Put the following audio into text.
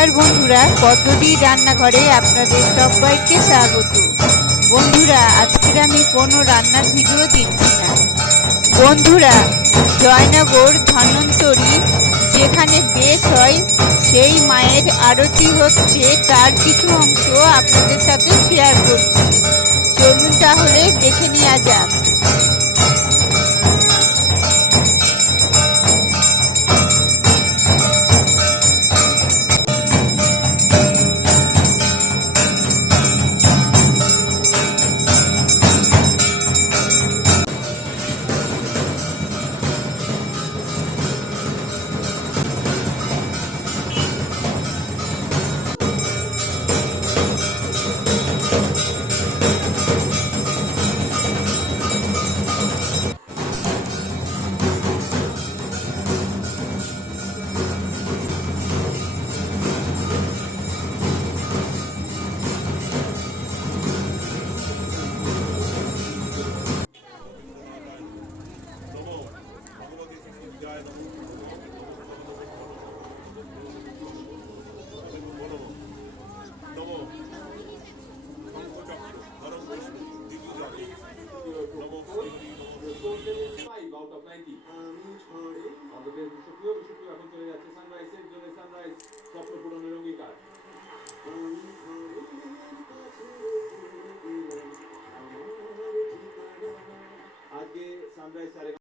নমস্কার বন্ধুরা, পদ্ধতি রান্নাঘরে আপনাদের সবাইকে স্বাগত। বন্ধুরা, আজকের আমি কোনো রান্নার ভিডিও দিচ্ছি না। বন্ধুরা, জয়নগর ধন্বন্তরী যেখানে বেশ হয় সেই মায়ের আরতি হচ্ছে, তার কিছু অংশ আপনাদের সাথে শেয়ার করছি। চলুন তাহলে দেখে নেওয়া যাক।